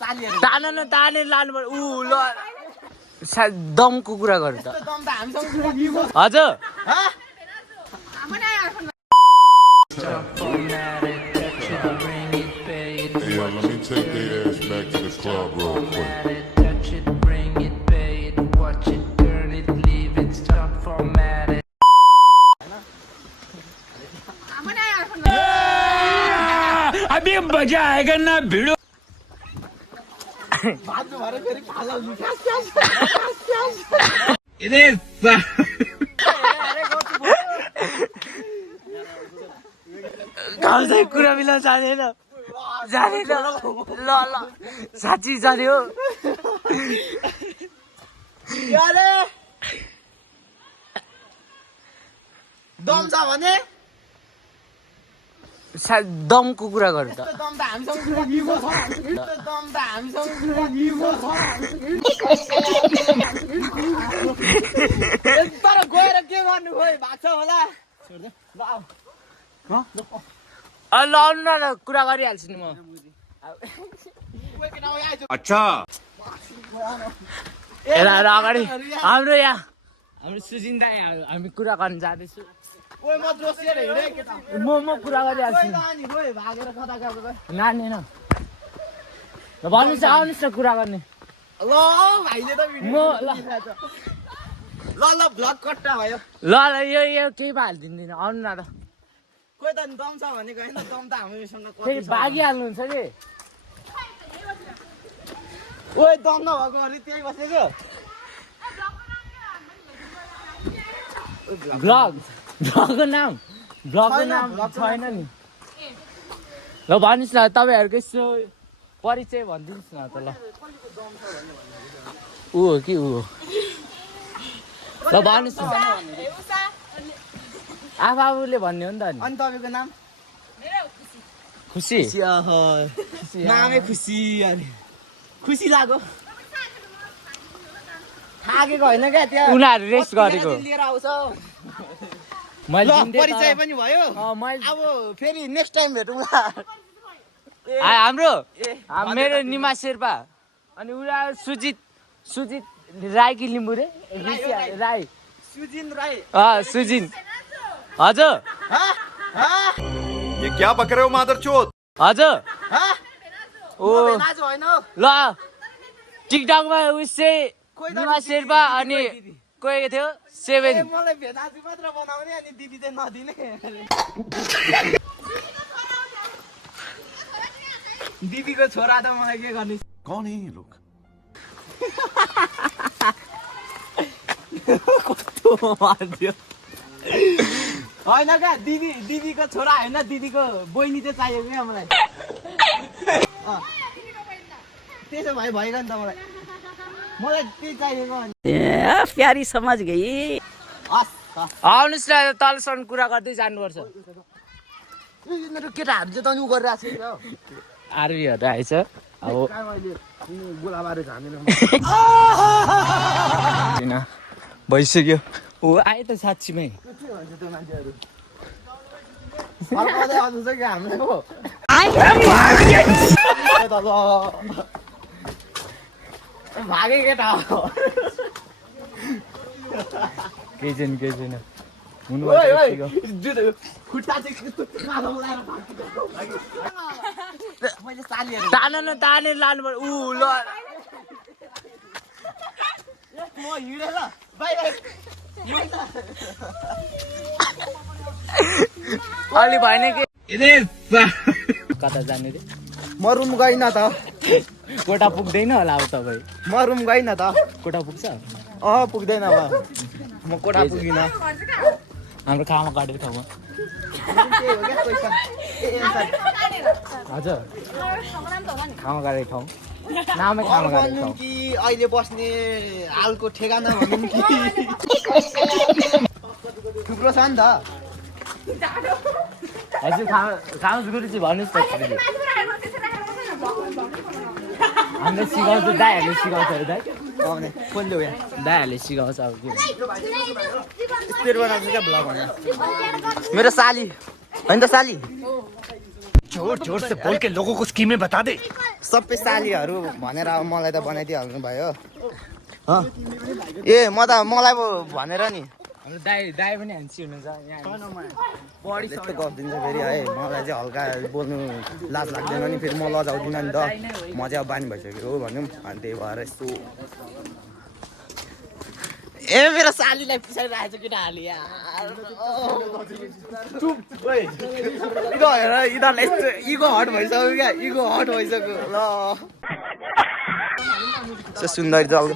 तान न तानेर लानु पर्यो ऊ ल दमको कुरा गर्नु त हजुर Yeah, let me take their ass back to the club real quick. अभी मजा आएगा ना भिड़ो गाउँ चाहिँ कुरा मिलाउन जानेन जानेन ल ल साँच्ची जाने हो दम छ भने दमको कुरा गर्नु त दम त तर गएर के गर्नु खोइ भाग्छ होला ल आउनु न कुरा गरिहाल्छु नि म अच्छा हेर अगाडि हाम्रो सुजिन दाइ हामी कुरा गर्न जाँदैछु ओए म जोसिएर हिँडे के त म कुरा गरिहाल्छु नानी खोइ भागेर कता गएको नानी न भन्नुहोस् आउनुहोस् न कुरा गर्ने ल भाइले त म ल भ्लग कट्टा भयो ल यो केही हालिदिँदैन आउनु न त कोही त दम छ भनेको होइन दम त हामीसँग फेरि भागिहाल्नुहुन्छ कि ओए दम नभएको अरे त्यही बसेको ब्लगको नाम छैन नि ल भन्नुहोस् न तपाईँहरूको यसो परिचय भनिदिनुहोस् न त ल ऊ हो कि ऊ हो ल भन्नुहोस् न आफूले भन्ने हो नि त अनि तपाईँको नाम खुसी नामै खुसी अरे खुसी लाग्यो थाकेको होइन क्या त्यहाँ उनीहरू रेस्ट गरेको लिएर आउँछ मैले परिचय पनि भयो अब फेरि नेक्स्ट टाइम भेटौँला हाम्रो मेरो निमा शेर्पा अनि उनीहरू सुजित राई कि लिम्बू रे राई सुजिन राई सुजिन हजुर ये क्या बक रहे हो मादरचोद हजुर ओ नाच होइन ल टिकटकमा उस चाहिँ निमा शेर्पा अनि कोही थियो 7 मलाई भेनाजु मात्र बनाउने अनि दिदी चाहिँ नदिने दिदीको छोरा त मलाई के गर्ने कौन है ये लोग होइन क्या दिदीको छोरा होइन दिदीको बहिनी चाहिँ चाहिएको क्या मलाई त्यसो भए भइगयो नि त मलाई त्यही चाहिएको प्यारी समझ गई आउनुहोस् न तलसम्म कुरा गर्दै जानुपर्छ मेरो केटाहरू चाहिँ त उ गरिरहेको छ आर्मीहरू आएछ अब भइसक्यो ओ आए त साँच्चीमै भागे केटा केही छैन हुनु खुट्टा चाहिँ मैले सालीहरू तानेर लानु पर्यो ऊ ल म हिँडेर बाई अलि भएन कि कता जाने रे म रुम गइन त कोटा पुग्दैन होला अब तपाईँ म रुम गइन त कोटा पुग्छ पुग्दैन अब म कोटा पुगिन हाम्रो खामा काटेको ठाउँमा हजुर खामा काटेको ठाउँ नामै खामा काटेको ठाउँ कि अहिले बस्ने हालको ठेगाना भनौँ कि थुप्रो छ नि त हजुर खानुहोस् गुरुजी भन्नुहोस् त हामीले सिकाउँछ दाइहरूले सिकाउँछ अरे दाइ खोल्यो यहाँ दाइहरूले सिकाउँछ अब के स्पिड बनाउँछ क्या ब्लग मेरो साली होइन त साली जोर जोर से बोल के लोगों को स्कीमें बता दे सबै सालीहरू भनेर अब मलाई त बनाइदिइहाल्नु भयो हो ए मलाई भनेर नि हाम्रो दाइ पनि हान्सी हुनुहुन्छ यहाँ बढी यस्तो गरिदिन्छ फेरि है मलाई चाहिँ हल्का बोल्नु लाज लाग्दैन नि फेरि म लजाउँदिनँ नि त म चाहिँ अब बानी भइसक्यो हो भनौँ अनि त्यही भएर यस्तो ए मेरो सालीलाई पछाडि राखेको छ केटाहरूले यार चुप ओइ इगो हेर यिनीहरूलाई यस्तो इगो हट भइसक्यो क्या इगो हट भइसक्यो ल सुन्दरी चल